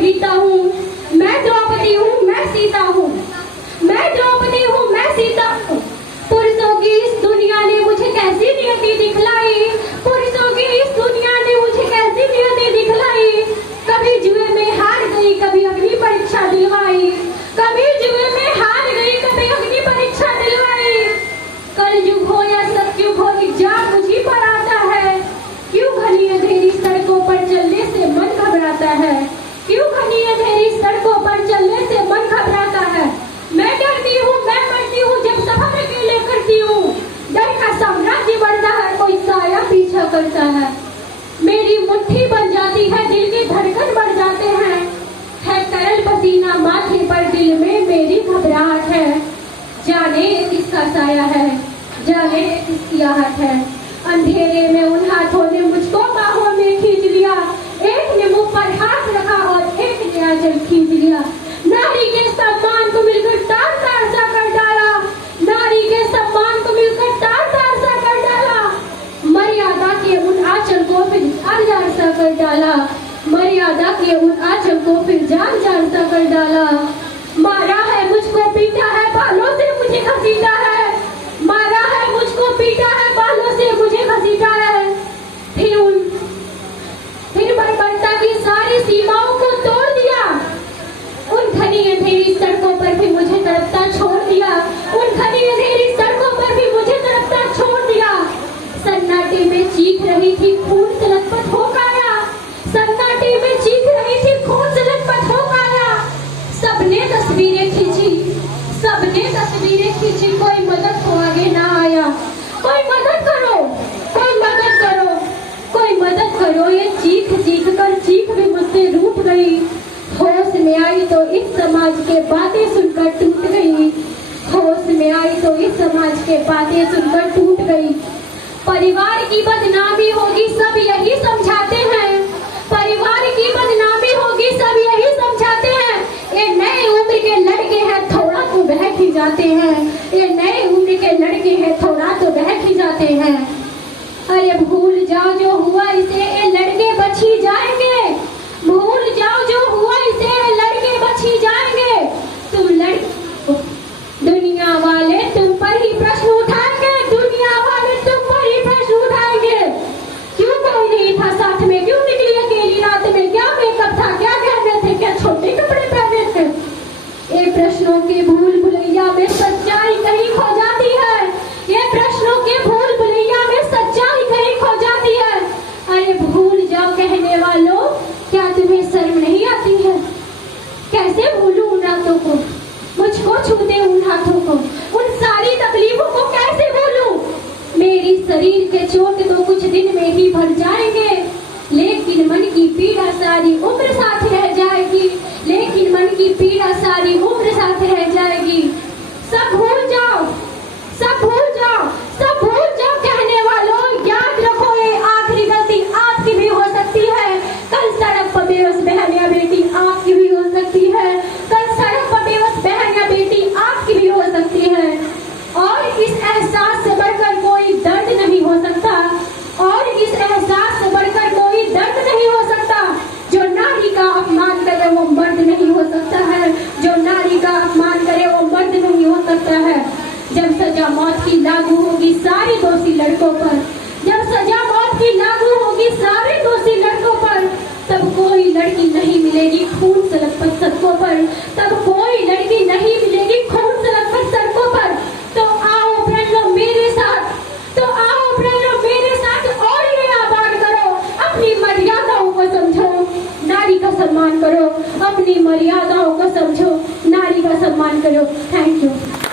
बीता हूँ। मैं द्रौपदी हूँ, मैं सीता हूँ, मैं द्रौपदी हूँ, मैं सीता हूँ। पुरुषों की इस दुनिया ने मुझे कैसी नियति दिखलाई, पुरुषों की इस दुनिया ने मुझे कैसी नियति दिखलाई। कभी जुए में हार गई, कभी अग्नि परीक्षा दिलवाई, कभी जुए में हार गई, कभी अग्नि परीक्षा दिलवाई। कलयुग हो या सतयुग हो, एग्जाम मुझी पर आता है। क्यों घनी अंधेरी सड़कों पर चलने से मन घबराता है, क्यों घनी अंधेरी सड़कों पर चलने से मन घबराता है। मैं डरती हूँ, मैं मरती हूँ जब सफर अकेले करती हूँ। डर का साम्राज्य बढ़ता है, कोई साया पीछा करता है। मेरी मुट्ठी बन जाती है, दिल की धड़कन बढ़ जाते हैं। है तरल पसीना माथे पर, दिल में मेरी घबराहट है। जाने किसका साया है, जाने किसकी आहट है। अंधेरे में उन हाथों ने मुझको बाहों में खींच लिया, एक ने मुंह पर हाथ रखा और एक ने आंचल खींच लिया। नारी के सम्मान को मिलकर तार तार सा कर डाला, नारी के सम्मान को मिलकर तार तार सा कर डाला। मर्यादा के उन आंचल को फिर जार जार सा कर डाला, मर्यादा के उन आंचल को फिर जार जार सा कर डाला। मारा है मुझको, पीटा है, बालों से मुझे घसीटा है, मारा है मुझको, पीटा है, बालों से मुझे घसीटा है। फिर बर्बरता की सारी सीमाओं को तोड़ दिया। उन घनी अंधेरी सड़कों पर भी मुझे तड़पता छोड़ दिया, उन घनी अंधेरी सड़कों पर भी मुझे तड़पता छोड़ दिया। सन्नाटे में चीख रही थी, खून से लथपथ हो गया, सन्नाटे में चीख रही थी, खून से लथपथ हो गया। सबने तस्वीरें खींची, सबने तस्वीरें खींची, कोई मदद को आगे ना आया। कोई मदद करो, कोई मदद करो, कोई मदद करो। ये चीख चीख कर चीख भी मुझसे रूठ गई। होश में आई तो इस समाज के बातें सुनकर टूट गई, होश में आई तो इस समाज के बातें सुनकर टूट गई। परिवार की बदनामी होगी सब यही समझाते हैं, परिवार की बदनामी होगी सब यही समझाते हैं। ये नए उम्र के लड़के हैं, थोड़ा तो बहक ही जाते हैं, ये नए उम्र के लड़के हैं, थोड़ा तो बहक ही जाते हैं। अरे भूल जाओ जो हुआ इसे, ये लड़के बच ही जाएंगे, भूल जाओ जो हुआ इसे, ये लड़के बच ही जाएंगे। तुम लड़के, दुनिया वाले तुम पर ही प्रश्न उठाएंगे, दुनिया वाले तुम पर ही प्रश्न उठाएंगे। क्यों कोई नहीं था साथ में, क्यों निकली अकेली रात में, क्या मेकअप था, क्या गहने थे, क्या छोटे कपड़े पहने थे। ये प्रश्नों के भूल भुलैया में सच्चाई कहीं खो जाती है, ये प्रश्नों के भूल भुलैया में सच्चाई कहीं खो जाती है। अरे भूल जाओ कहने वालों, क्या तुम्हें शर्म नहीं आती है। कैसे भूलूं उन रातों को, मुझको छूते उन हाथों को, उन सारी तकलीफों को कैसे भूलूं। मेरी शरीर के चोट तो कुछ दिन में ही भर जाएंगे, लेकिन मन की पीड़ा सारी उम्र साथ रह जाएगी, लेकिन मन की पीड़ा सारी उम्र साथ रह जाएगी। सब भूल जाओ, सब भूल जाओ, सब भूल जाओ कहने वालों, याद रखो ये आखिरी गलती आपकी भी हो सकती है। कल सड़क पर बेबस बहन या बेटी आपकी भी हो सकती है, कल सड़क पर बेबस बहन या बेटी आपकी भी हो सकती है। और इस एहसास से बढ़कर कोई दर्द नहीं हो सकता, और इस एहसास से बढ़कर कोई दर्द नहीं हो सकता। जो नारी का अपमान करे वो मर्द नहीं हो सकता है, जो नारी का अपमान करे वो मर्द नहीं हो सकता है। जब सजा मौत की लागू होगी सारे दोषी लड़कों पर, जब सजा मौत की लागू होगी सारे दोषी लड़कों पर, तब कोई लड़की नहीं मिलेगी खून से लथपथ सड़कों पर, तब कोई लड़की नहीं मिलेगी खून से लथपथ सड़कों पर। तो आओ प्रणो मेरे साथ, तो आओ प्रणो मेरे साथ और ये आबाद करो, अपनी मर्यादाओं को समझो, नारी का सम्मान करो, अपनी मर्यादाओं को समझो, नारी का सम्मान करो। Thank you.